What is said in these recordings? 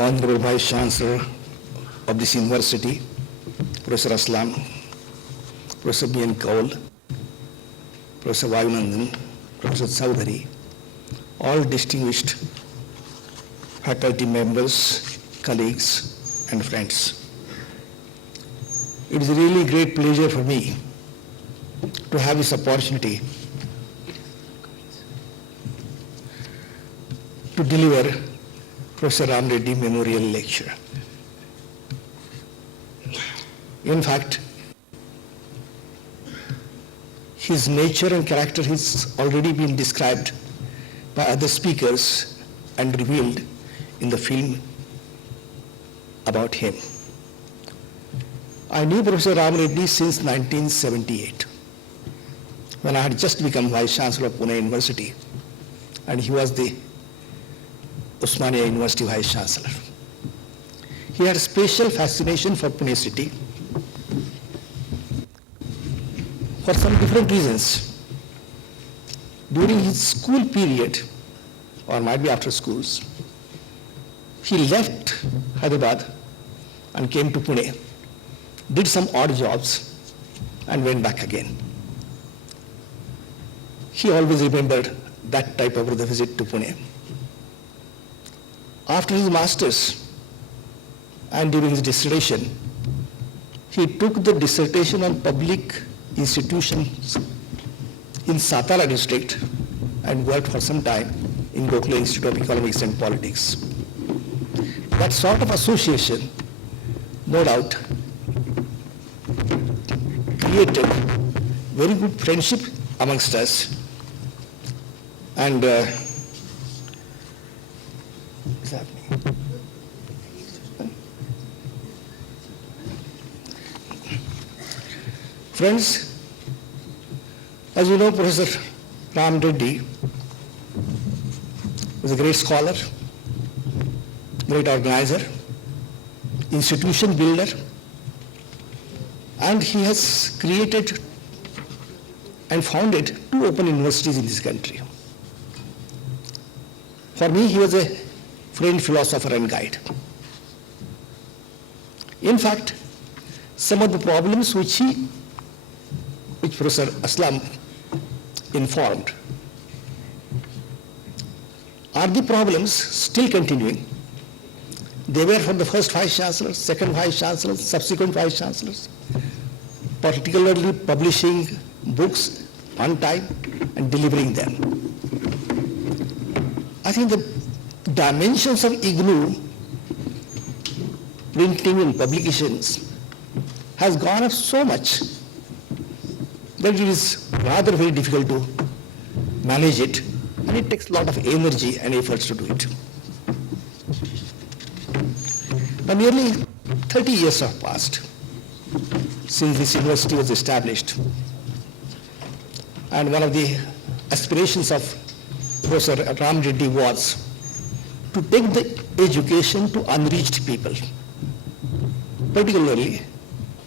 Honorable Vice Chancellor of this university, Professor Aslam, Professor B.N. Kaul, Professor Vayunandan, Professor Chowdhury, all distinguished faculty members, colleagues, and friends. It is a really great pleasure for me to have this opportunity to deliver Professor Ram Reddy Memorial Lecture. In fact, his nature and character has already been described by other speakers and revealed in the film about him. I knew Professor Ram Reddy since 1978, when I had just become Vice Chancellor of Pune University, and he was the Osmania University Vice Chancellor. He had a special fascination for Pune city for some different reasons. During his school period, or might be after schools, he left Hyderabad and came to Pune, did some odd jobs, and went back again. He always remembered that type of the visit to Pune. After his master's and during his dissertation, he took the dissertation on public institutions in Satara district and worked for some time in Gokhale Institute of Economics and Politics. That sort of association, no doubt, created very good friendship amongst us. And what's happening? Friends, as you know, Professor Ram Reddy was a great scholar, great organizer, institution builder, and he has created and founded 2 open universities in this country. For me, he was a friend, philosopher, and guide. In fact, some of the problems which Professor Aslam informed are the problems still continuing. They were for the first Vice Chancellor, second Vice Chancellor, subsequent Vice Chancellors, particularly publishing books on time and delivering them. I think the dimensions of IGNOU, printing and publications, has gone up so much that it is rather very difficult to manage it, and it takes a lot of energy and efforts to do it. Now, nearly 30 years have passed since this university was established, and one of the aspirations of Professor Ram Reddy was to take the education to unreached people, particularly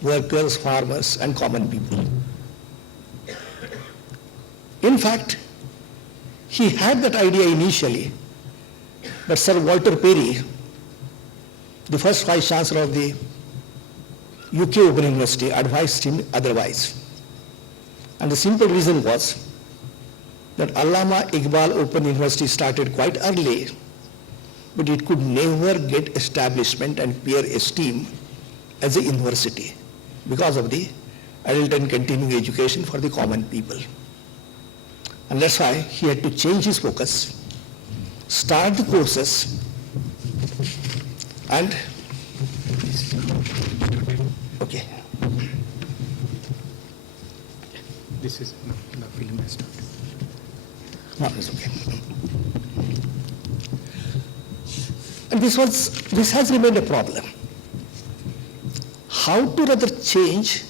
workers, farmers, and common people. In fact, he had that idea initially, but Sir Walter Perry, the first Vice Chancellor of the UK Open University, advised him otherwise. And the simple reason was that Allama Iqbal Open University started quite early, but it could never get establishment and peer esteem as a university because of the adult and continuing education for the common people. And that's why he had to change his focus, start the courses, and okay. This is the film has started. No, it's okay. And this has remained a problem. How to rather change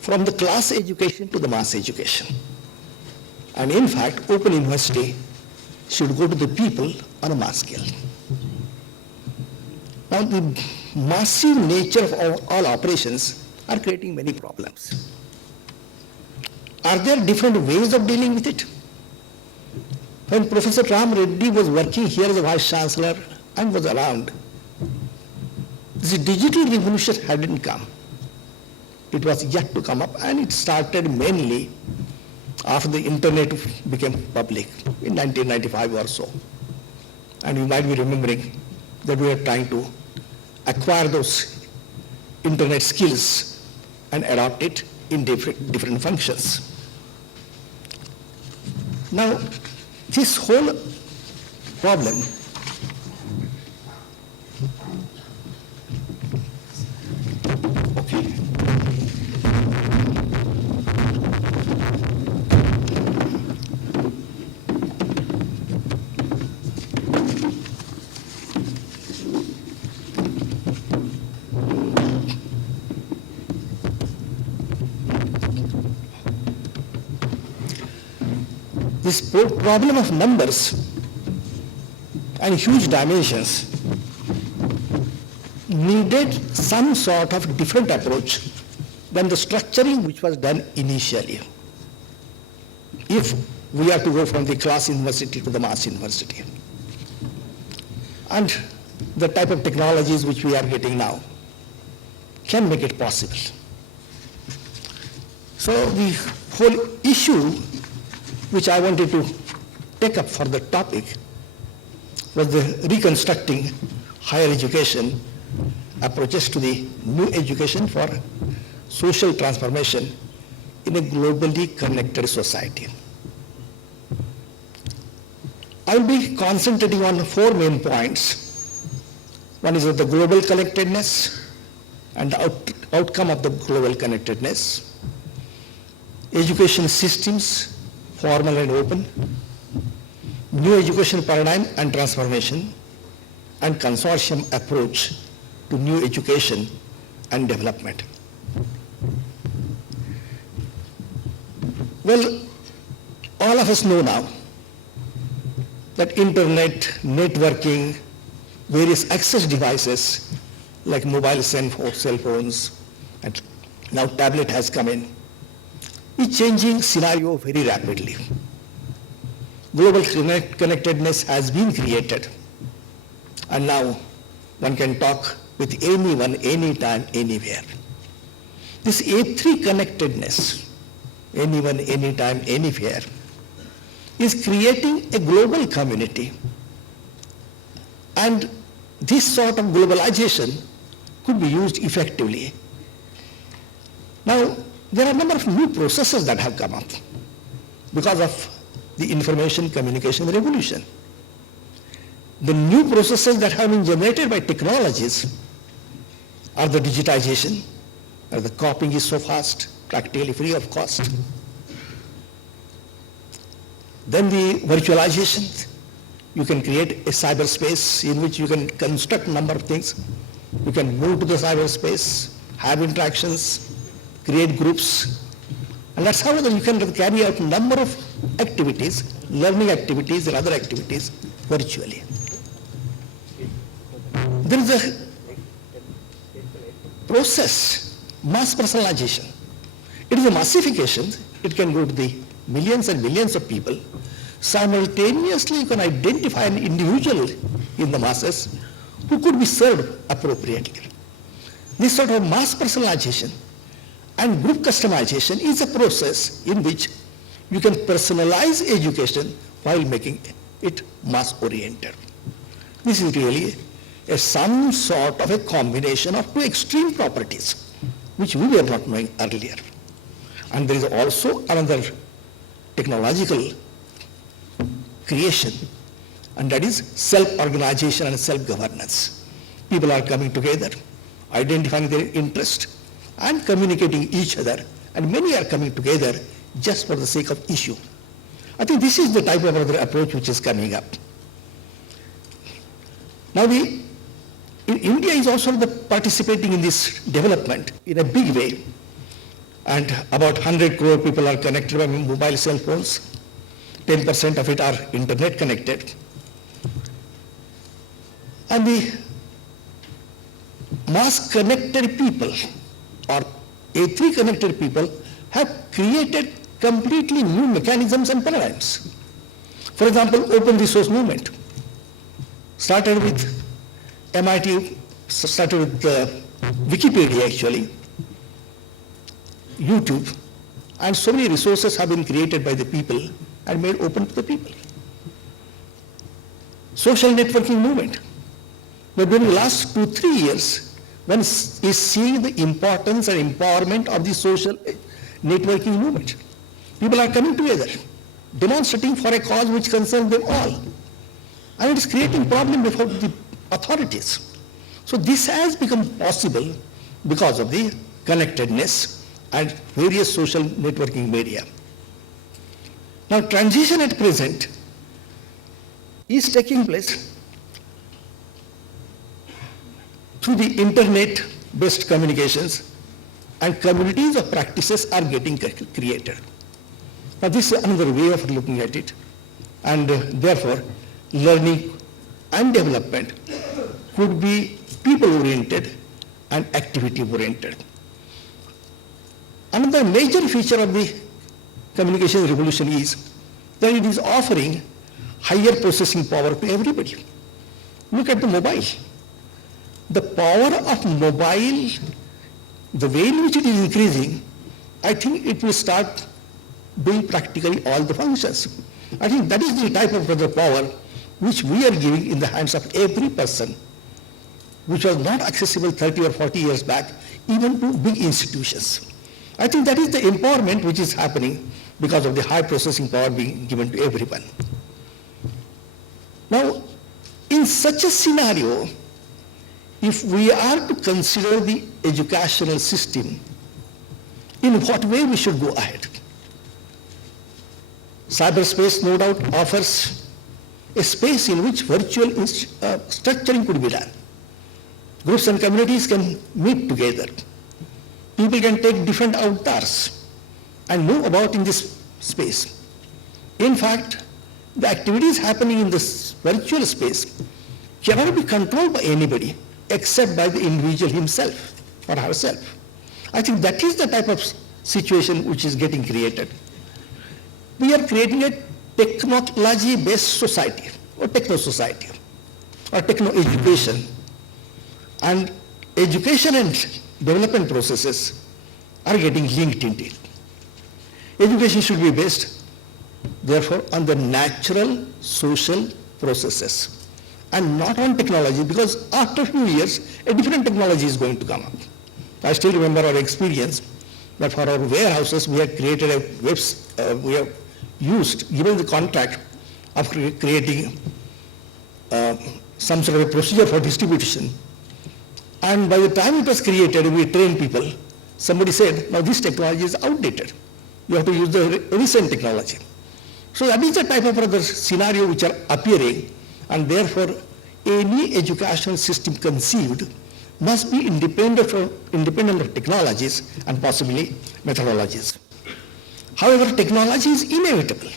from the class education to the mass education. And in fact, Open University should go to the people on a mass scale. Now, the massive nature of all operations are creating many problems. Are there different ways of dealing with it? When Professor Ram Reddy was working here as a Vice Chancellor and was around This digital revolution hadn't come. It was yet to come up, and it started mainly after the internet became public in 1995 or so. And you might be remembering that we were trying to acquire those internet skills and adopt it in different functions. Now, this whole problem okay. This problem of numbers and huge dimensions needed some sort of different approach than the structuring which was done initially, if we are to go from the class university to the mass university. And the type of technologies which we are getting now can make it possible. So the whole issue which I wanted to take up for the topic was the reconstructing higher education approaches to the new education for social transformation in a globally connected society. I will be concentrating on 4 main points. One is the global connectedness and the outcome of the global connectedness, education systems, formal and open, new education paradigm and transformation, and consortium approach to new education and development. Well, all of us know now that internet, networking, various access devices like mobile cell phones, and now tablet has come in, is changing scenario very rapidly. Global connectedness has been created, and now one can talk with anyone, anytime, anywhere. This A3 connectedness, anyone, anytime, anywhere, is creating a global community. And this sort of globalization could be used effectively. Now, there are a number of new processes that have come up because of the information communication revolution. The new processes that have been generated by technologies are the digitization, or the copying is so fast, practically free of cost. Then the virtualization. You can create a cyberspace in which you can construct a number of things. You can move to the cyberspace, have interactions, create groups, and that's how you can carry out a number of activities, learning activities and other activities virtually. There is a process, mass personalization. It is a massification. It can go to the millions and millions of people. Simultaneously, you can identify an individual in the masses who could be served appropriately. This sort of mass personalization and group customization is a process in which you can personalize education while making it mass-oriented. This is really some sort of a combination of 2 extreme properties, which we were not knowing earlier. And there is also another technological creation, and that is self-organization and self-governance. People are coming together, identifying their interest, and communicating each other, and many are coming together just for the sake of issue. I think this is the type of other approach which is coming up. Now, India is also participating in this development in a big way, and about 100 crore people are connected by mobile cell phones. 10% of it are internet connected. And the mass connected people or A3 connected people have created completely new mechanisms and paradigms. For example, open resource movement started with MIT started with Wikipedia actually, YouTube, and so many resources have been created by the people and made open to the people. Social networking movement. But during the last 2-3 years, one is seeing the importance and empowerment of the social networking movement. People are coming together, demonstrating for a cause which concerns them all. And it is creating problem before the authorities. So this has become possible because of the connectedness and various social networking media. Now transition at present is taking place through the internet-based communications, and communities of practices are getting created. Now this is another way of looking at it, and therefore learning and development could be people-oriented and activity-oriented. Another major feature of the communication revolution is that it is offering higher processing power to everybody. Look at the mobile. The power of mobile, the way in which it is increasing, I think it will start doing practically all the functions. I think that is the type of the power which we are giving in the hands of every person, which was not accessible 30 or 40 years back, even to big institutions. I think that is the empowerment which is happening because of the high processing power being given to everyone. Now, in such a scenario, if we are to consider the educational system, in what way we should go ahead? Cyberspace no doubt offers a space in which virtual structuring could be done. Groups and communities can meet together. People can take different avatars and move about in this space. In fact, the activities happening in this virtual space cannot be controlled by anybody except by the individual himself or herself. I think that is the type of situation which is getting created. We are creating a technology-based society or techno-society or techno-education. And education and development processes are getting linked into it. Education should be based, therefore, on the natural social processes and not on technology, because after a few years, a different technology is going to come up. I still remember our experience that for our warehouses, we have created we have given the contract of creating some sort of a procedure for distribution. And by the time it was created, we trained people. Somebody said, now this technology is outdated. You have to use the recent technology. So that is the type of other scenario which are appearing, and therefore any educational system conceived must be independent of technologies and possibly methodologies. However, technology is inevitable.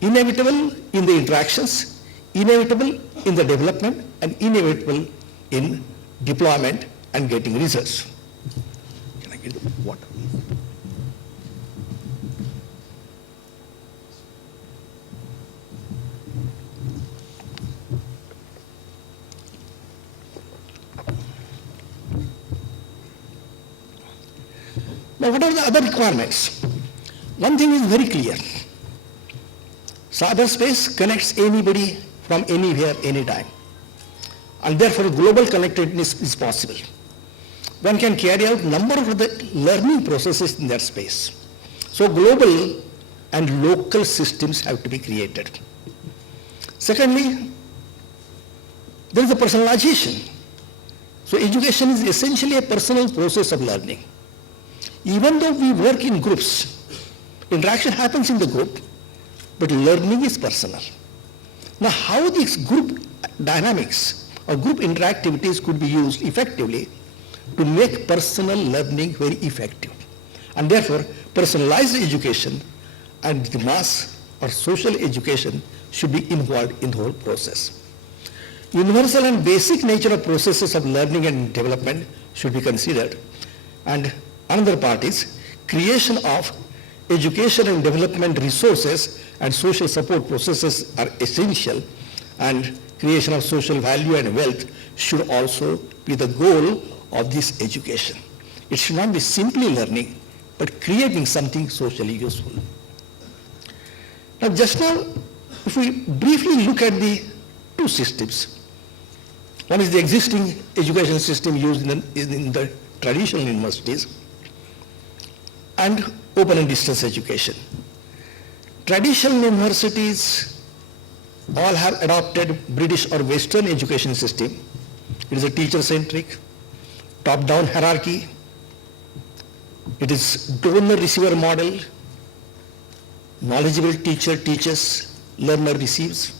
Inevitable in the interactions, inevitable in the development, and inevitable in deployment and getting results. Can I get water? Now, what are the other requirements? One thing is very clear. Cyberspace connects anybody from anywhere, anytime. And therefore, global connectedness is possible. One can carry out number of the learning processes in that space. So global and local systems have to be created. Secondly, there is a personalization. So education is essentially a personal process of learning. Even though we work in groups, interaction happens in the group, but learning is personal. Now, how these group dynamics or group interactivities could be used effectively to make personal learning very effective. And therefore, personalized education and the mass or social education should be involved in the whole process. Universal and basic nature of processes of learning and development should be considered. And another part is creation of education and development resources and social support processes are essential and creation of social value and wealth should also be the goal of this education. It should not be simply learning, but creating something socially useful. Now, just now, if we briefly look at the two systems, one is the existing education system used in the traditional universities and open and distance education. Traditional universities all have adopted British or Western education system. It is a teacher-centric, top-down hierarchy. It is donor-receiver model. Knowledgeable teacher teaches, learner receives.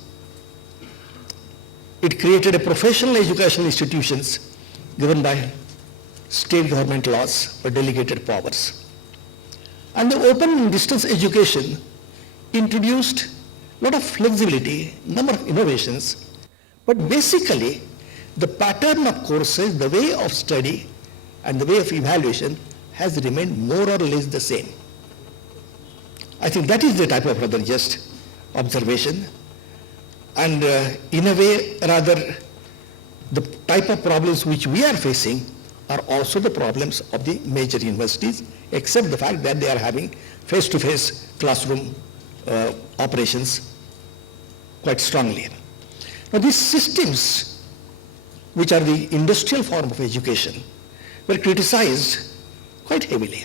It created a professional educational institutions given by state government laws or delegated powers. And the open and distance education introduced a lot of flexibility, number of innovations, but basically the pattern of courses, the way of study and the way of evaluation has remained more or less the same. I think that is the type of rather just observation, and in a way rather the type of problems which we are facing are also the problems of the major universities, except the fact that they are having face-to-face classroom operations quite strongly. Now these systems, which are the industrial form of education, were criticized quite heavily.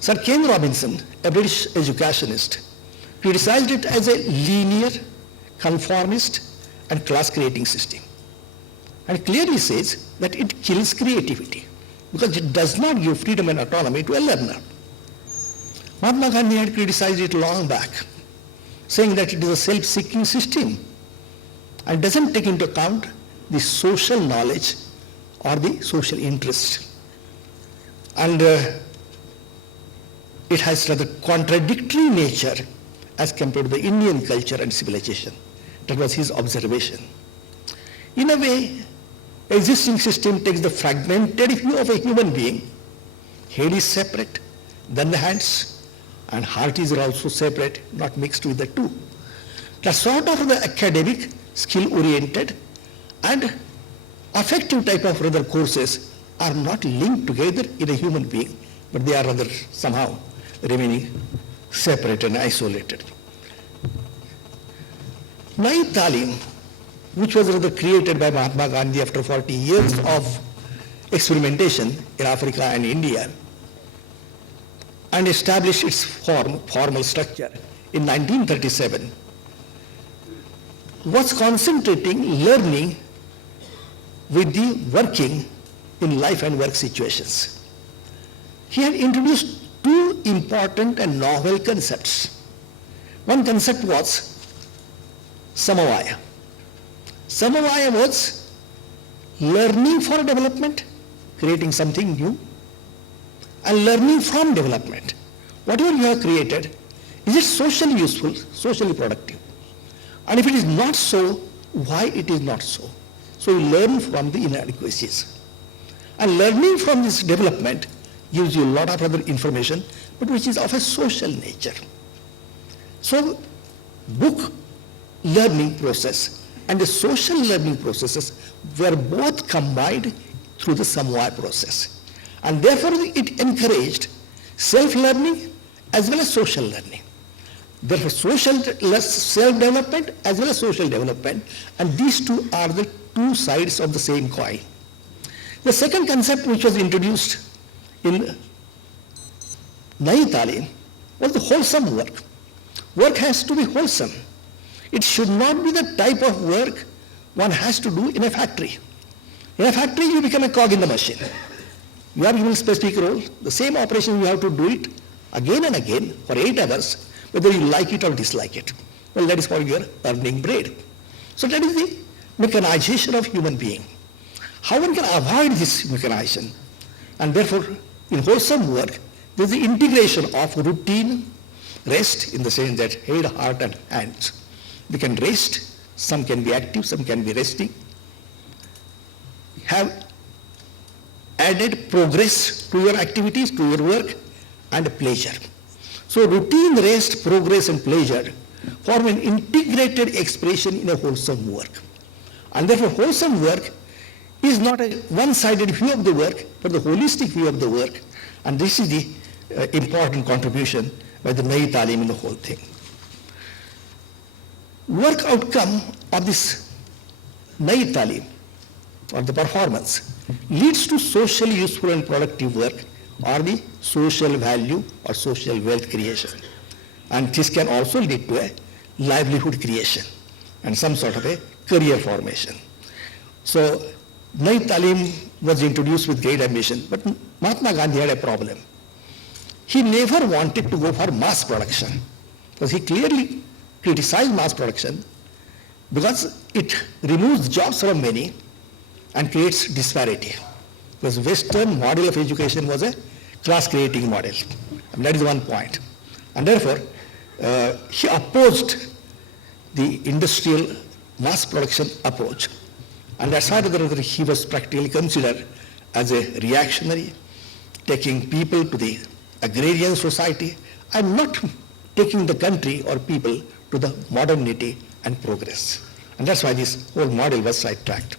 Sir Ken Robinson, a British educationist, criticized it as a linear, conformist, and class-creating system. And clearly says that it kills creativity because it does not give freedom and autonomy to a learner. Mahatma Gandhi had criticized it long back, saying that it is a self-seeking system and doesn't take into account the social knowledge or the social interest. And it has rather contradictory nature as compared to the Indian culture and civilization. That was his observation. In a way, existing system takes the fragmented view of a human being. Head is separate, then the hands, and heart is also separate, not mixed with the two. The sort of the academic, skill-oriented, and affective type of rather courses are not linked together in a human being, but they are rather somehow remaining separate and isolated. Nai Talim, which was rather created by Mahatma Gandhi after 40 years of experimentation in Africa and India, and established its formal structure in 1937, was concentrating learning with the working in life and work situations. He had introduced two important and novel concepts. One concept was Samavaya. Samavaya was learning for development, creating something new, and learning from development. Whatever you have created, is it socially useful, socially productive? And if it is not so, why it is not so? So you learn from the inadequacies. And learning from this development gives you a lot of other information, but which is of a social nature. So book learning process and the social learning processes were both combined through the Samavaya process. And therefore it encouraged self-learning as well as social learning. Therefore social self-development as well as social development, and these two are the two sides of the same coin. The second concept which was introduced in Nai Talim was the wholesome work. Work has to be wholesome. It should not be the type of work one has to do in a factory. In a factory, you become a cog in the machine. You are given a specific role. The same operation, you have to do it again and again for 8 hours, whether you like it or dislike it. Well, that is for your earning bread. So that is the mechanization of human being. How one can avoid this mechanization? And therefore, in wholesome work, there is the integration of routine, rest in the sense that head, heart, and hands. They can rest, some can be active, some can be resting. Have added progress to your activities, to your work, and pleasure. So routine, rest, progress, and pleasure form an integrated expression in a wholesome work. And therefore, wholesome work is not a one-sided view of the work, but the holistic view of the work. And this is the important contribution by the Nayi Talim in the whole thing. Work outcome of this Nayi Talim, or the performance, leads to socially useful and productive work, or the social value or social wealth creation. And this can also lead to a livelihood creation and some sort of a career formation. So Nayi Talim was introduced with great ambition, but Mahatma Gandhi had a problem. He never wanted to go for mass production, because he clearly criticized mass production because it removes jobs from many and creates disparity. Because Western model of education was a class-creating model. And that is one point. And therefore, he opposed the industrial mass production approach. And that's why he was practically considered as a reactionary, taking people to the agrarian society and not taking the country or people to the modernity and progress. And that's why this whole model was sidetracked.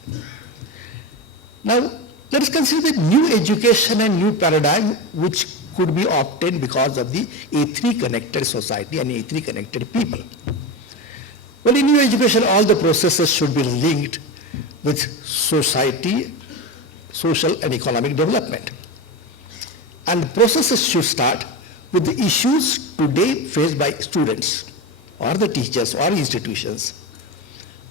Now, let us consider the new education and new paradigm which could be obtained because of the A3 connected society and A3 connected people. Well, in new education, all the processes should be linked with society, social and economic development. And the processes should start with the issues today faced by students or the teachers or institutions.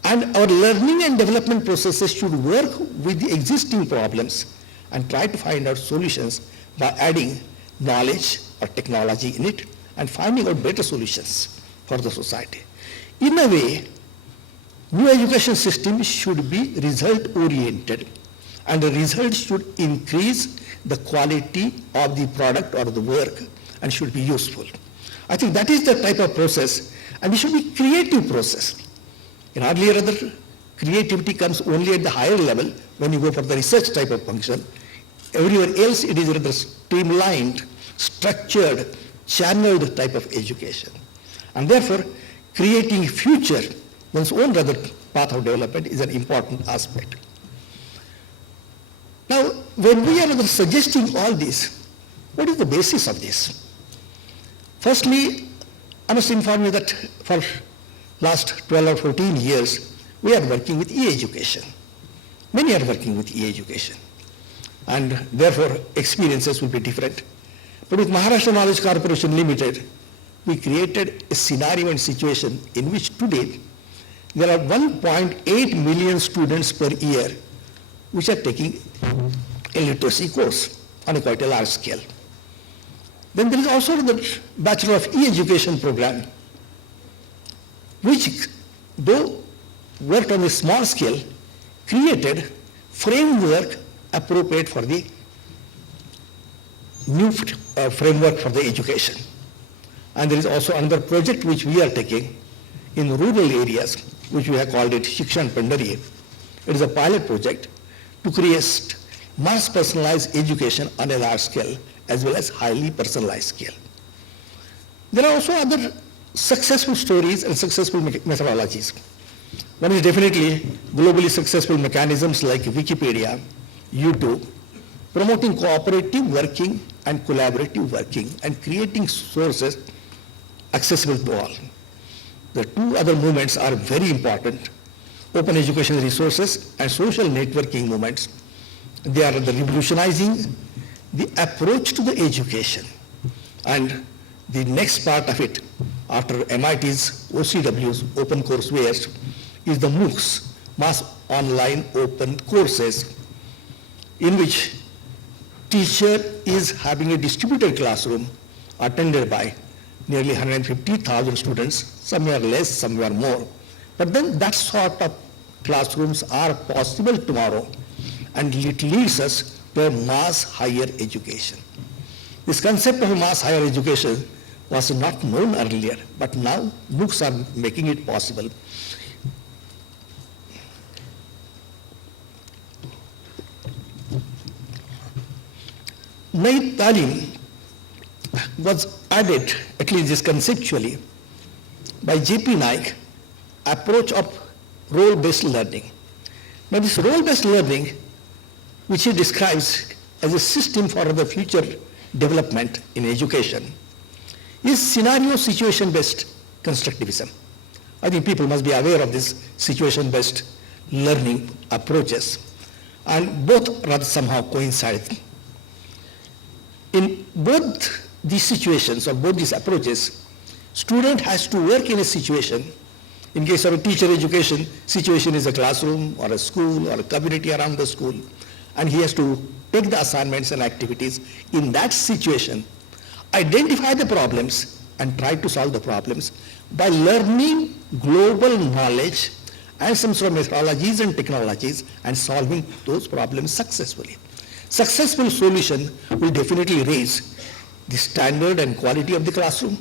And our learning and development processes should work with the existing problems and try to find out solutions by adding knowledge or technology in it and finding out better solutions for the society. In a way, new education system should be result-oriented, and the results should increase the quality of the product or the work and should be useful. I think that is the type of process, and it should be creative process. In earlier other, creativity comes only at the higher level when you go for the research type of function. Everywhere else it is rather streamlined, structured, channeled type of education. And therefore, creating future, one's own rather path of development is an important aspect. Now, when we are suggesting all this, what is the basis of this? Firstly, I must inform you that for last 12 or 14 years, we are working with e-education. Many are working with e-education. And therefore, experiences will be different. But with Maharashtra Knowledge Corporation Limited, we created a scenario and situation in which today there are 1.8 million students per year which are taking a literacy course on a quite a large scale. Then there is also the Bachelor of E-Education program, which, though worked on a small scale, created framework appropriate for the new framework for the education. And there is also another project which we are taking in rural areas, which we have called it Shikshan Pandari. It is a pilot project to create mass personalized education on a large scale as well as highly personalized scale. There are also other successful stories and successful methodologies. One is definitely globally successful mechanisms like Wikipedia, YouTube, promoting cooperative working and collaborative working and creating sources accessible to all. The two other movements are very important: open education resources and social networking movements. They are revolutionizing the approach to the education. And the next part of it, after MIT's OCW's open courseware, is the MOOCs, mass online open courses, in which teacher is having a distributed classroom attended by nearly 150,000 students, some are less, some are more. But then that sort of classrooms are possible tomorrow, and it leads us to a mass higher education. This concept of mass higher education was not known earlier, but now books are making it possible. Nayi Talim was added, at least this conceptually, by J.P. Naik, approach of role-based learning. Now this role-based learning, which he describes as a system for the future development in education, is scenario situation-based constructivism. I think people must be aware of this situation-based learning approaches, and both rather somehow coincide. In both these situations or both these approaches, student has to work in a situation. In case of a teacher education, situation is a classroom or a school or a community around the school, and he has to take the assignments and activities in that situation, identify the problems and try to solve the problems by learning global knowledge and some sort of methodologies and technologies and solving those problems successfully. Successful solution will definitely raise the standard and quality of the classroom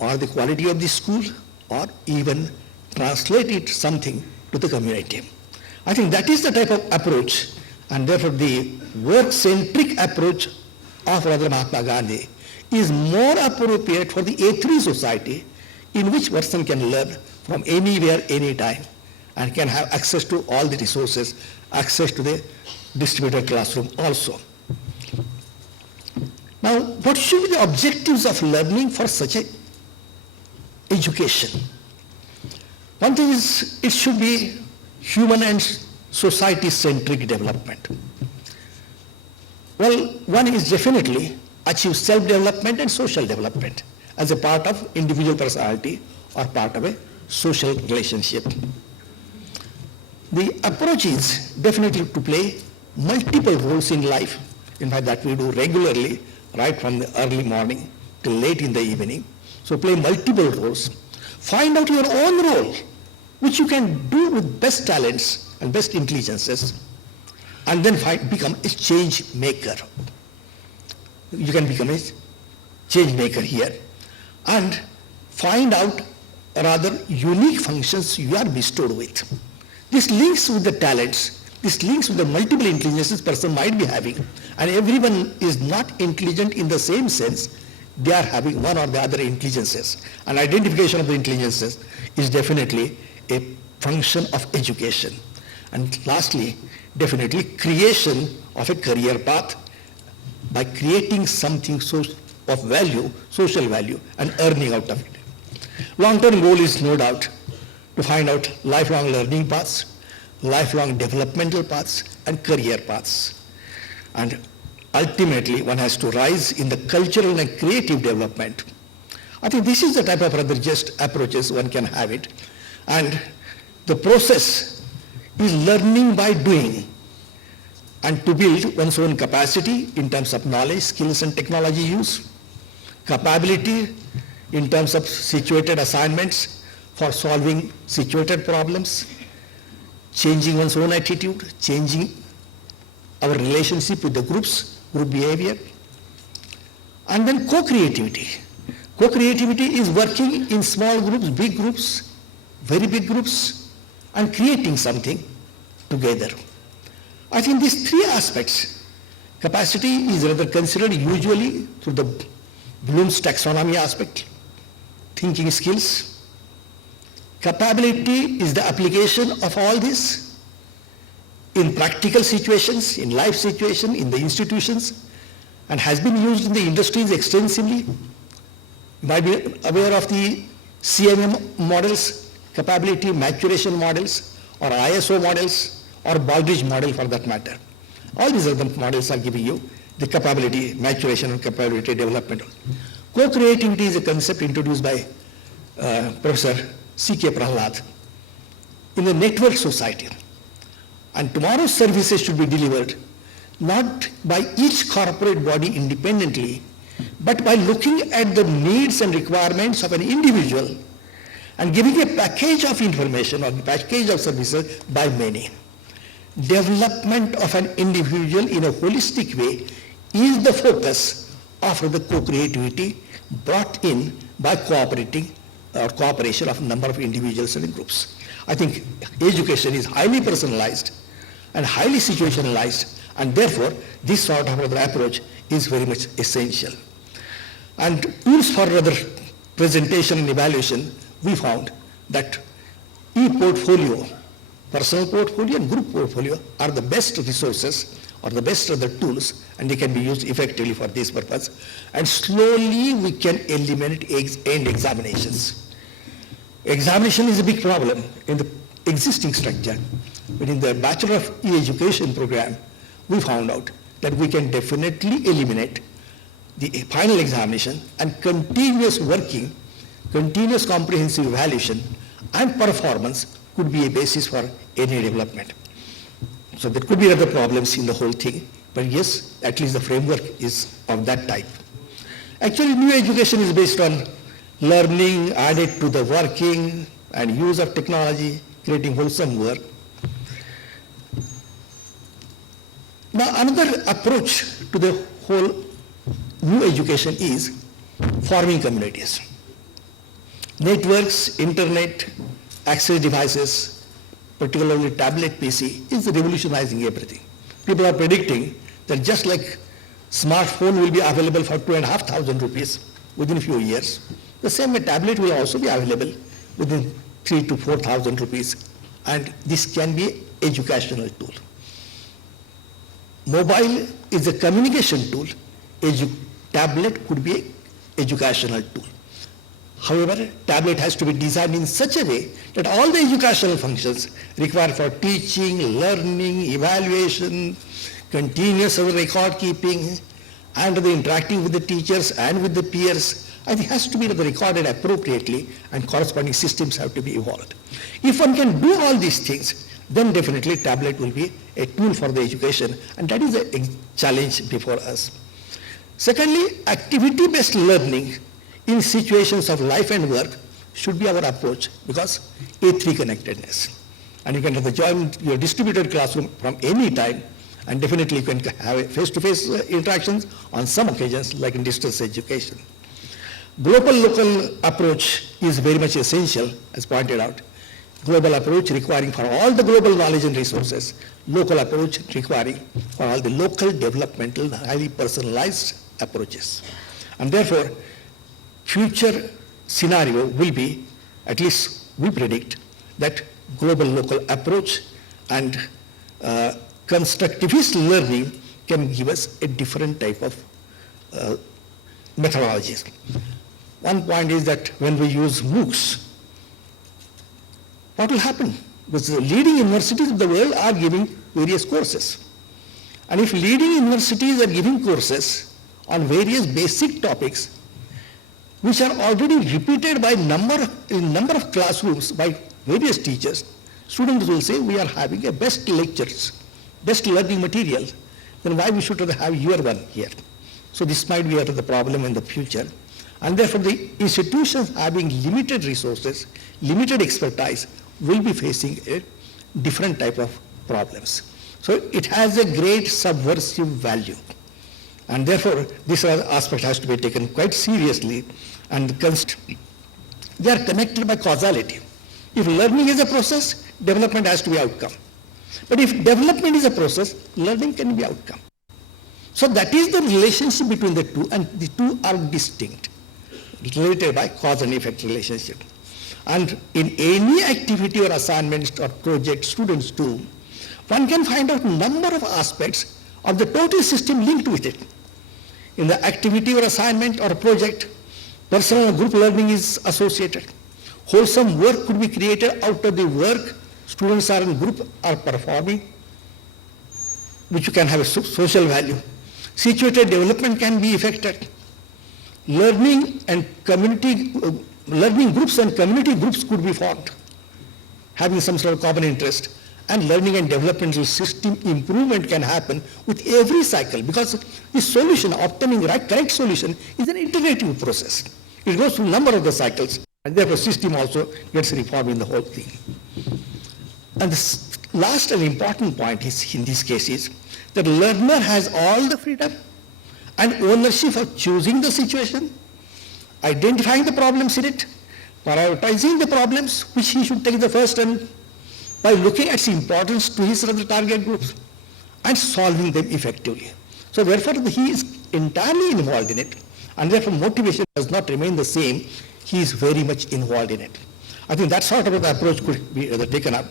or the quality of the school or even translate it something to the community. I think that is the type of approach, and therefore the work-centric approach of Radha Mahatma Gandhi is more appropriate for the A3 society, in which person can learn from anywhere, anytime, and can have access to all the resources, access to the distributed classroom also. Now, what should be the objectives of learning for such a education? One thing is, it should be human and society-centric development. Well, one is definitely achieve self-development and social development as a part of individual personality or part of a social relationship. The approach is definitely to play multiple roles in life. In fact, that we do regularly, right from the early morning till late in the evening. So play multiple roles. Find out your own role, which you can do with best talents and best intelligences, and then become a change maker. You can become a change maker here and find out rather unique functions you are bestowed with. This links with the talents, this links with the multiple intelligences person might be having, and everyone is not intelligent in the same sense. They are having one or the other intelligences, and identification of the intelligences is definitely a function of education. And lastly, definitely creation of a career path by creating something of value, social value, and earning out of it. Long-term goal is no doubt to find out lifelong learning paths, lifelong developmental paths, and career paths. And ultimately, one has to rise in the cultural and creative development. I think this is the type of rather just approaches one can have it. And the process is learning by doing, and to build one's own capacity in terms of knowledge, skills, and technology use, capability in terms of situated assignments for solving situated problems, changing one's own attitude, changing our relationship with the groups, group behavior, and then co-creativity. Co-creativity is working in small groups, big groups, very big groups, and creating something together. I think these three aspects, capacity is rather considered usually through the Bloom's taxonomy aspect, thinking skills. Capability is the application of all this in practical situations, in life situation, in the institutions, and has been used in the industries extensively. You might be aware of the CMM models, capability maturation models, or ISO models, or Baldrige model for that matter. All these other models are giving you the capability maturation and capability development. Co-creativity is a concept introduced by Professor C.K. Prahalad in the network society. And tomorrow's services should be delivered not by each corporate body independently, but by looking at the needs and requirements of an individual and giving a package of information or package of services by many. Development of an individual in a holistic way is the focus of the co-creativity brought in by cooperating or cooperation of a number of individuals and groups. I think education is highly personalized and highly situationalized, and therefore this sort of approach is very much essential. And tools for rather presentation and evaluation we found that e-portfolio, personal portfolio and group portfolio are the best resources or the best of the tools, and they can be used effectively for this purpose. And slowly we can eliminate end examinations. Examination is a big problem in the existing structure, but in the Bachelor of E-Education program, we found out that we can definitely eliminate the final examination, and continuous working, continuous comprehensive evaluation and performance could be a basis for any development. So there could be other problems in the whole thing, but yes, at least the framework is of that type. Actually, new education is based on learning added to the working and use of technology, creating wholesome work. Now, another approach to the whole new education is forming communities. Networks, internet, access devices, particularly tablet PC, is revolutionizing everything. People are predicting that just like smartphone will be available for 2,500 rupees within a few years, the same way tablet will also be available within 3,000 to 4,000 rupees, and this can be an educational tool. Mobile is a communication tool. Tablet could be an educational tool. However, tablet has to be designed in such a way that all the educational functions required for teaching, learning, evaluation, continuous record keeping, and the interacting with the teachers and with the peers, I think has to be recorded appropriately, and corresponding systems have to be evolved. If one can do all these things, then definitely tablet will be a tool for the education, and that is a challenge before us. Secondly, activity-based learning in situations of life and work should be our approach, because A3 connectedness. And you can have your distributed classroom from any time, and definitely you can have face-to-face interactions on some occasions, like in distance education. Global-local approach is very much essential, as pointed out. Global approach requiring for all the global knowledge and resources, local approach requiring for all the local developmental, highly personalized approaches. And therefore, future scenario will be, at least we predict, that global-local approach and constructivist learning can give us a different type of methodologies. One point is that when we use MOOCs, what will happen? Because the leading universities of the world are giving various courses. And if leading universities are giving courses on various basic topics, which are already repeated by number of classrooms by various teachers, students will say we are having a best lectures, best learning material, then why we should have your one here? So this might be the problem in the future. And therefore the institutions having limited resources, limited expertise, will be facing a different type of problems. So it has a great subversive value. And therefore this aspect has to be taken quite seriously, and they are connected by causality. If learning is a process, development has to be outcome. But if development is a process, learning can be outcome. So that is the relationship between the two, and the two are distinct, related by cause and effect relationship. And in any activity or assignment or project students do, one can find out number of aspects of the total system linked with it. In the activity or assignment or project, personal or group learning is associated. Wholesome work could be created out of the work students are in group are performing, which can have a social value. Situated development can be effected. Learning groups and community groups could be formed, having some sort of common interest. And learning and developmental system improvement can happen with every cycle, because the solution, obtaining correct solution, is an iterative process. It goes through a number of the cycles, and therefore system also gets reformed in the whole thing. And the last and important point is, in this case, is that learner has all the freedom and ownership of choosing the situation, identifying the problems in it, prioritizing the problems which he should take the first, and by looking at its importance to his or the target groups and solving them effectively. So therefore he is entirely involved in it, and therefore motivation does not remain the same. He is very much involved in it. I think that sort of an approach could be taken up.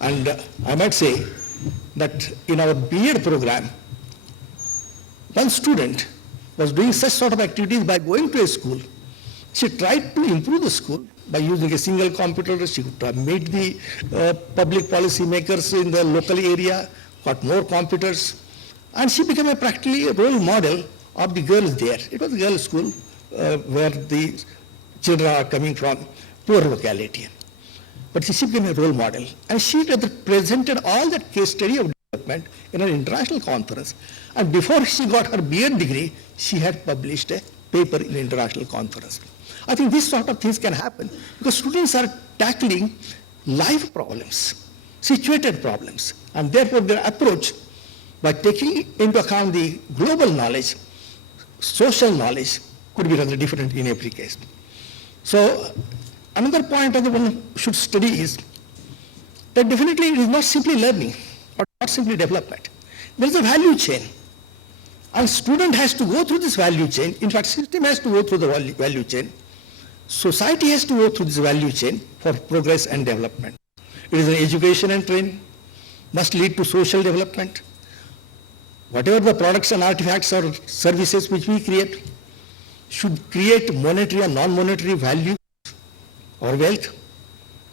And I might say that in our B.Ed program, one student was doing such sort of activities by going to a school. She tried to improve the school by using a single computer. She could meet the public policy makers in the local area, got more computers, and she became practically a role model of the girls there. It was a girls' school where the children are coming from poor locality. But she became a role model, and she presented all that case study of development in an international conference. And before she got her B.Ed degree, she had published a paper in an international conference. I think these sort of things can happen because students are tackling life problems, situated problems, and therefore their approach by taking into account the global knowledge, social knowledge could be rather different in every case. So another point that one should study is that definitely it is not simply learning or not simply development. There is a value chain. And student has to go through this value chain. In fact, system has to go through the value chain. Society has to go through this value chain for progress and development. It is an education and training, must lead to social development. Whatever the products and artifacts or services which we create should create monetary and non-monetary value or wealth,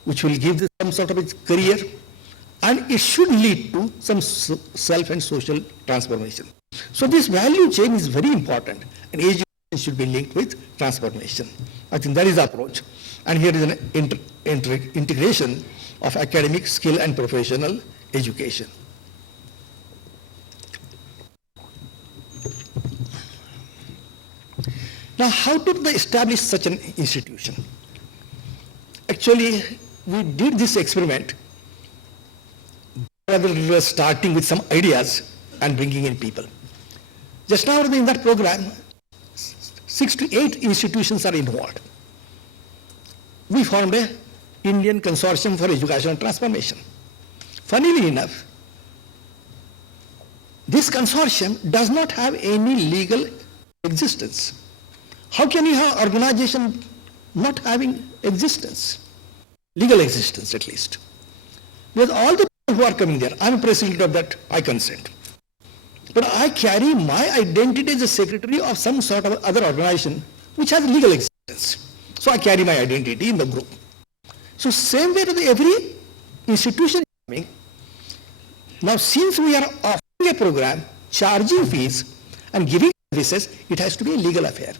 which will give them some sort of a career, and it should lead to some self and social transformation. So this value chain is very important, and education should be linked with transformation. I think that is the approach. And here is an integration of academic, skill, and professional education. Now, how did they establish such an institution? Actually, we did this experiment rather than starting with some ideas and bringing in people. Just now in that program, 6 to 8 institutions are involved. We formed an Indian Consortium for Educational Transformation. Funnily enough, this consortium does not have any legal existence. How can you have organization not having existence? Legal existence at least. Because all the people who are coming there, I'm president of that, I consent. But I carry my identity as a secretary of some sort of other organization which has legal existence. So I carry my identity in the group. So same way to every institution is coming. Now since we are offering a program, charging fees and giving services, it has to be a legal affair.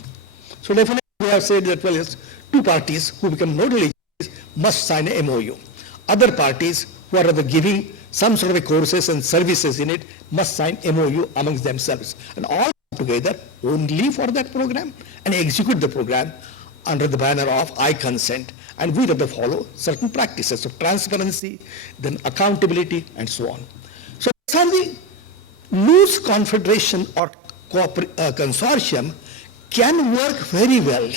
So definitely we have said that, well, yes, 2 parties who become nodal agencies must sign a MOU. Other parties who are giving some sort of a courses and services in it must sign MOU amongst themselves. And all together only for that program and execute the program under the banner of I consent. And we have to follow certain practices of transparency, then accountability, and so on. So these are the loose confederation or consortium can work very well,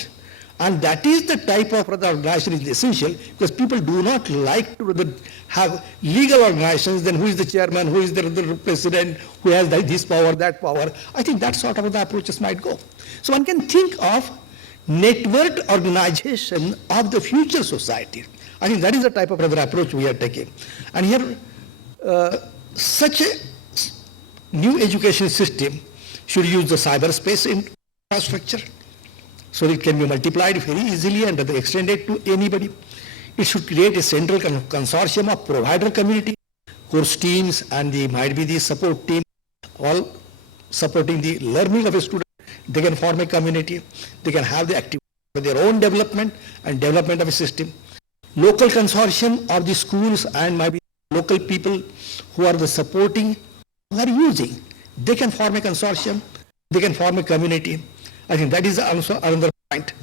and that is the type of organization is essential, because people do not like to have legal organizations, then who is the chairman, who is the president, who has this power, that power. I think that sort of the approaches might go. So one can think of networked organization of the future society. I think that is the type of other approach we are taking. And here, such a new education system should use the cyberspace infrastructure, so it can be multiplied very easily and extended to anybody. It should create a central consortium of provider community, course teams, and might be the support team, all supporting the learning of a student. They can form a community. They can have the activity for their own development and development of a system. Local consortium of the schools and might be local people who are the supporting, who are using. They can form a consortium. They can form a community. I think that is also another point.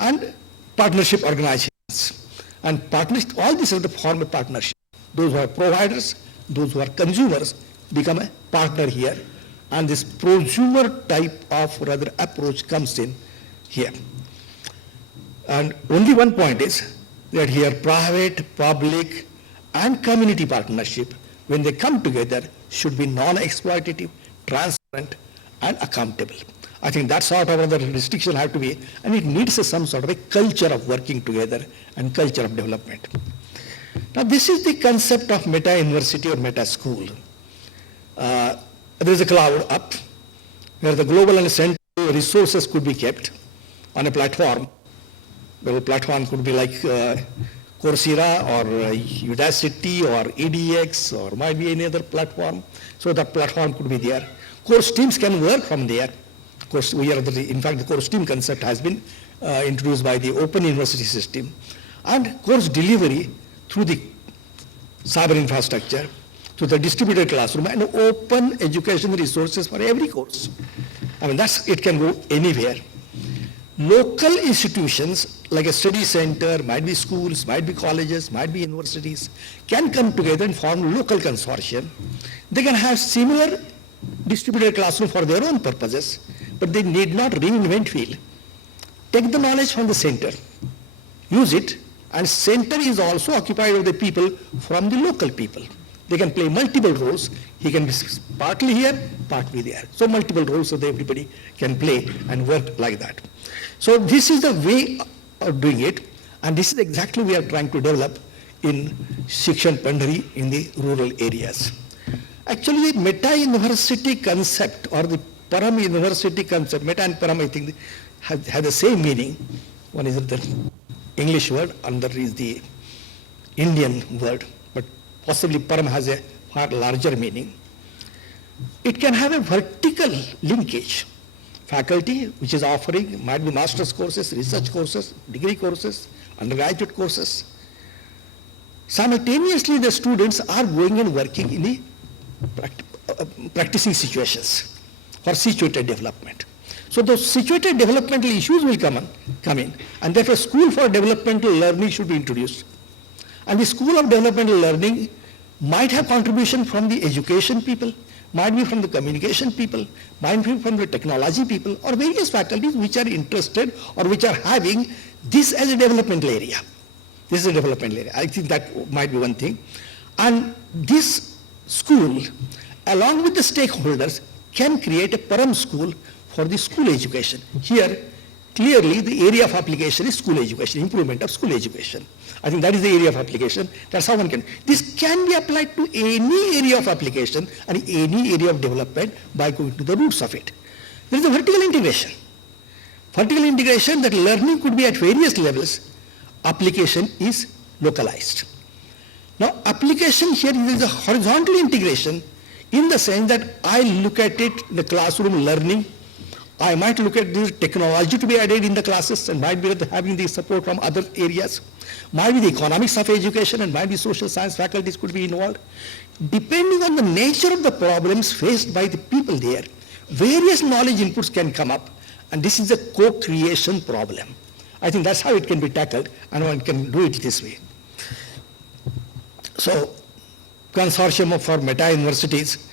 And partnership organizations. And all these are the form of partnership. Those who are providers, those who are consumers become a partner here. And this prosumer type of rather approach comes in here. And only one point is that here private, public, and community partnership, when they come together, should be non-exploitative, transparent, and accountable. I think that sort of other restriction have to be, and it needs some sort of a culture of working together and culture of development. Now this is the concept of meta-university or meta-school. There is a cloud up where the global and central resources could be kept on a platform. The platform could be like Coursera or Udacity or edX or might be any other platform. So that platform could be there. Course teams can work from there. Of course, in fact, the course team concept has been introduced by the Open University system. And course delivery through the cyber infrastructure, through the distributed classroom and open education resources for every course. I mean, it can go anywhere. Local institutions like a study center, might be schools, might be colleges, might be universities, can come together and form local consortium. They can have similar distributed classroom for their own purposes, but they need not reinvent wheel. Take the knowledge from the center, use it, and center is also occupied with the people from the local people. They can play multiple roles. He can be partly here, partly there. So multiple roles so that everybody can play and work like that. So this is the way of doing it, and this is exactly we are trying to develop in Shikshan Pandhari in the rural areas. Actually, the meta-university concept or the Param University concept, meta and Param, I think, have the same meaning. One is the English word, another is the Indian word, but possibly Param has a far larger meaning. It can have a vertical linkage. Faculty, which is offering, might be master's courses, research courses, degree courses, undergraduate courses. Simultaneously, the students are going and working in the practicing situations for situated development. So those situated developmental issues will come in, and therefore school for developmental learning should be introduced. And the school of developmental learning might have contribution from the education people, might be from the communication people, might be from the technology people, or various faculties which are interested or which are having this as a developmental area. This is a developmental area. I think that might be one thing. And this school, along with the stakeholders, can create a Param school for the school education. Here, clearly the area of application is school education, improvement of school education. I think that is the area of application. That's how one can. This can be applied to any area of application and any area of development by going to the roots of it. There is a vertical integration. Vertical integration, that learning could be at various levels. Application is localized. Now, application here is a horizontal integration in the sense that I look at it, the classroom learning. I might look at the technology to be added in the classes and might be having the support from other areas. Might be the economics of education and might be social science faculties could be involved. Depending on the nature of the problems faced by the people there, various knowledge inputs can come up, and this is a co-creation problem. I think that's how it can be tackled, and one can do it this way. So, consortium for meta-universities,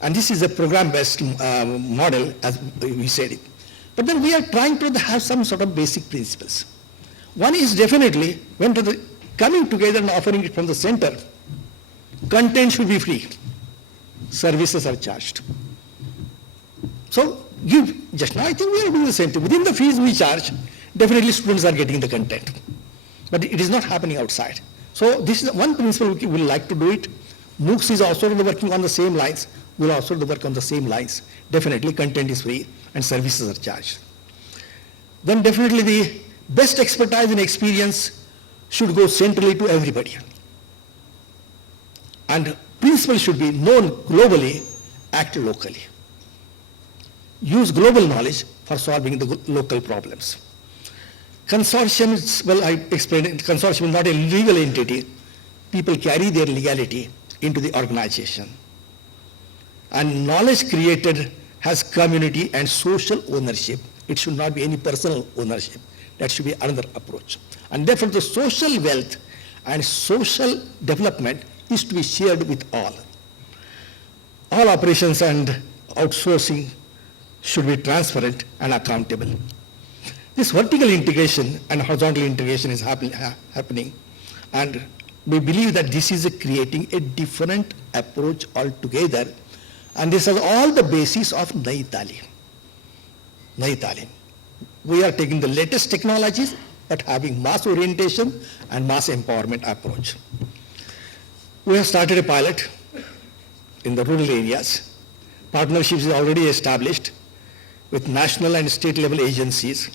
and this is a program-based model, as we said it. But then we are trying to have some sort of basic principles. One is definitely, when coming together and offering it from the center, content should be free. Services are charged. So, just now I think we are doing the same thing. Within the fees we charge, definitely students are getting the content. But it is not happening outside. So this is one principle we will like to do it. MOOCs is also working on the same lines. We will also work on the same lines. Definitely content is free and services are charged. Then definitely the best expertise and experience should go centrally to everybody. And principle should be known globally, act locally. Use global knowledge for solving the local problems. Consortiums, well, I explained it, consortium is not a legal entity. People carry their legality into the organization. And knowledge created has community and social ownership. It should not be any personal ownership. That should be another approach. And therefore the social wealth and social development is to be shared with all. All operations and outsourcing should be transparent and accountable. This vertical integration and horizontal integration is happening, and we believe that this is creating a different approach altogether, and this is all the basis of Nayi Talim. Nayi Talim. We are taking the latest technologies, but having mass orientation and mass empowerment approach. We have started a pilot in the rural areas. Partnerships is already established with national and state level agencies.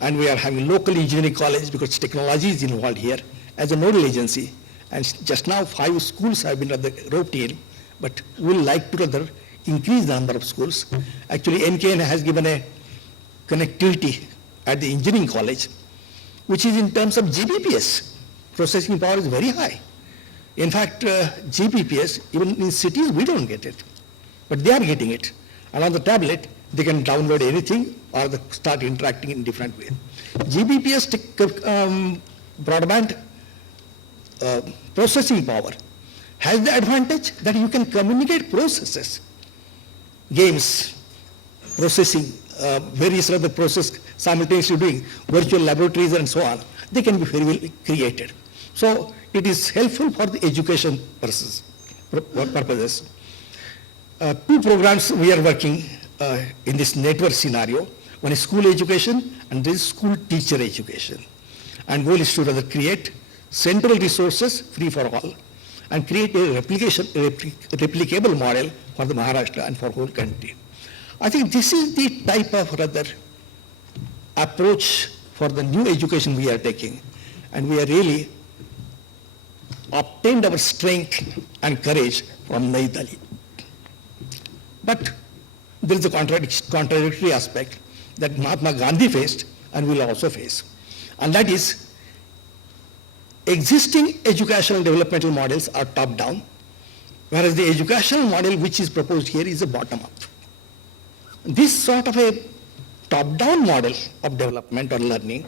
And we are having local engineering college because technology is involved here as a nodal agency. And just now 5 schools have been roped in, but we will like to rather increase the number of schools. Actually, NKN has given a connectivity at the engineering college, which is in terms of GBPS. Processing power is very high. In fact, GBPS, even in cities, we don't get it, but they are getting it. And on the tablet, they can download anything or start interacting in different ways. GBPS broadband processing power has the advantage that you can communicate processes, games, processing, various other processes simultaneously doing, virtual laboratories and so on. They can be very well created. So it is helpful for the education purposes. 2 programs we are working in this network scenario. One is school education and this is school teacher education. And goal is to rather create central resources free for all and create a replicable model for the Maharashtra and for whole country. I think this is the type of rather approach for the new education we are taking, and we are really obtained our strength and courage from Nayi Talim. But there is a contradictory aspect that Mahatma Gandhi faced and will also face, and that is existing educational developmental models are top-down, whereas the educational model which is proposed here is a bottom-up. This sort of a top-down model of development or learning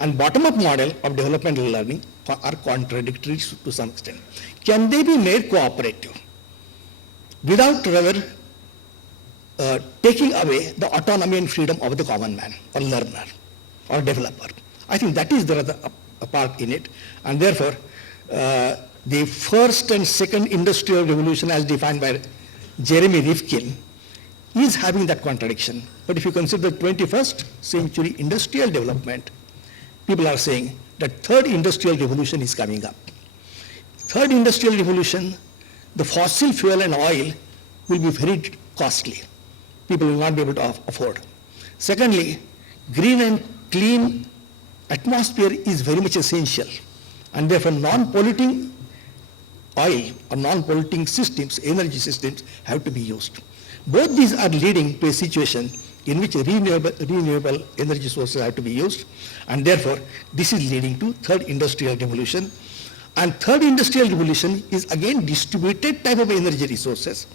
and bottom-up model of developmental learning are contradictory to some extent. Can they be made cooperative without rather taking away the autonomy and freedom of the common man or learner or developer? I think that is the other part in it, and therefore the first and second industrial revolution as defined by Jeremy Rifkin is having that contradiction. But if you consider the 21st century industrial development, people are saying that third industrial revolution is coming up. Third industrial revolution, the fossil fuel and oil will be very costly. People will not be able to afford. Secondly, green and clean atmosphere is very much essential, and therefore non-polluting oil or non-polluting systems, energy systems have to be used. Both these are leading to a situation in which renewable energy sources have to be used, and therefore this is leading to third industrial revolution. And third industrial revolution is again distributed type of energy resources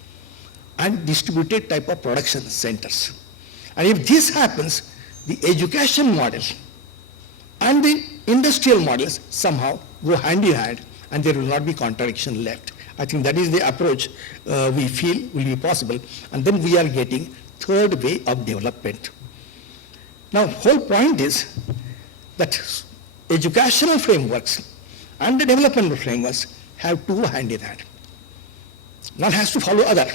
and distributed type of production centers. And if this happens, the education model and the industrial models somehow go hand in hand, and there will not be contradiction left. I think that is the approach we feel will be possible, and then we are getting third way of development. Now, whole point is that educational frameworks and the developmental frameworks have to go hand in hand. One has to follow other.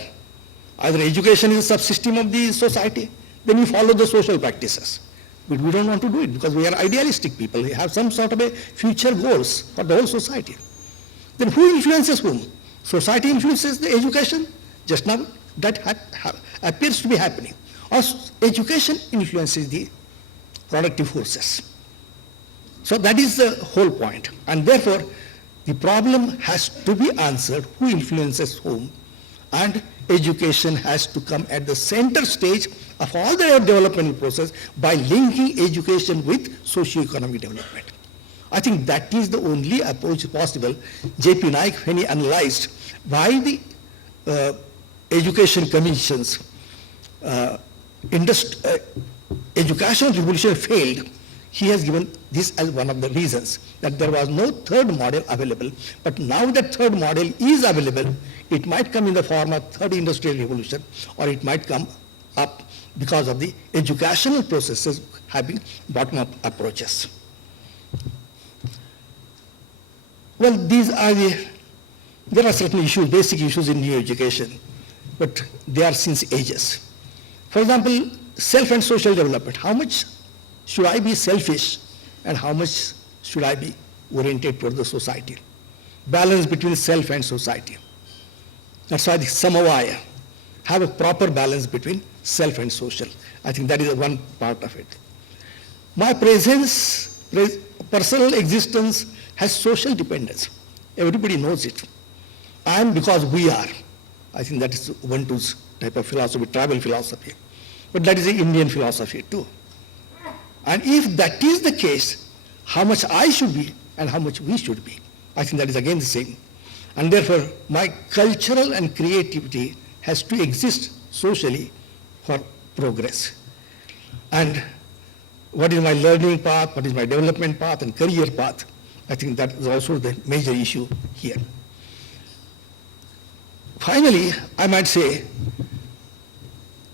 Either education is a subsystem of the society, then we follow the social practices. But we don't want to do it because we are idealistic people. We have some sort of a future goals for the whole society. Then who influences whom? Society influences the education. Just now that appears to be happening. Or education influences the productive forces. So that is the whole point. And therefore, the problem has to be answered, who influences whom, and education has to come at the center stage of all the developmental process by linking education with socio-economic development. I think that is the only approach possible. J.P. Naik, when he analyzed why the education commissions, educational revolution failed, he has given this as one of the reasons, that there was no third model available. But now that third model is available, it might come in the form of third industrial revolution, or it might come up because of the educational processes having bottom-up approaches. Well, there are certain issues, basic issues in new education, but they are since ages. For example, self and social development. How much should I be selfish and how much should I be oriented toward the society? Balance between self and society. That's why the Samavaya, have a proper balance between self and social. I think that is one part of it. My personal existence has social dependence. Everybody knows it. And because we are. I think that is Ubuntu's type of philosophy, tribal philosophy. But that is the Indian philosophy too. And if that is the case, how much I should be and how much we should be, I think that is again the same. And therefore, my cultural and creativity has to exist socially for progress. And what is my learning path, what is my development path and career path, I think that is also the major issue here. Finally, I might say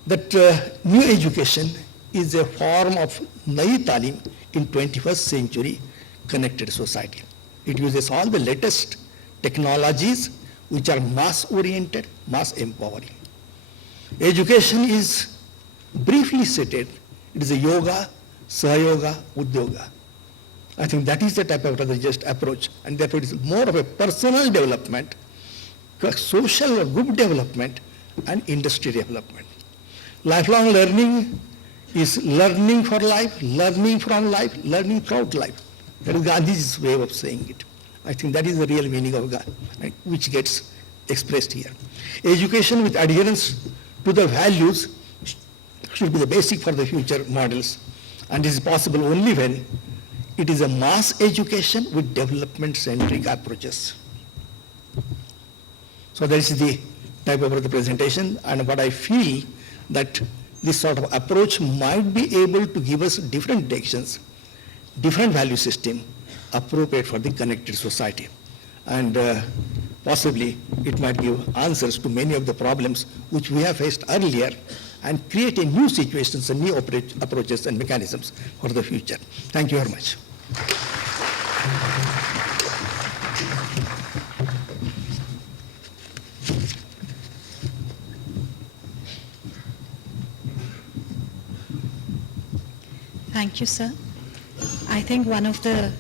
that new education is a form of Nai Talim in 21st century connected society. It uses all the latest technologies which are mass-oriented, mass-empowering. Education is briefly stated, it is a yoga, sahayoga, udyoga. I think that is the type of just approach, and therefore it is more of a personal development, social or group development, and industry development. Lifelong learning is learning for life, learning from life, learning throughout life. That is Gandhi's way of saying it. I think that is the real meaning of God, right, which gets expressed here. Education with adherence to the values should be the basic for the future models, and this is possible only when it is a mass education with development-centric approaches. So that is the type of the presentation, and what I feel that this sort of approach might be able to give us different directions, different value system appropriate for the connected society. And possibly it might give answers to many of the problems which we have faced earlier and create a new situations and new approaches and mechanisms for the future. Thank you very much. Thank you, sir. I think one of the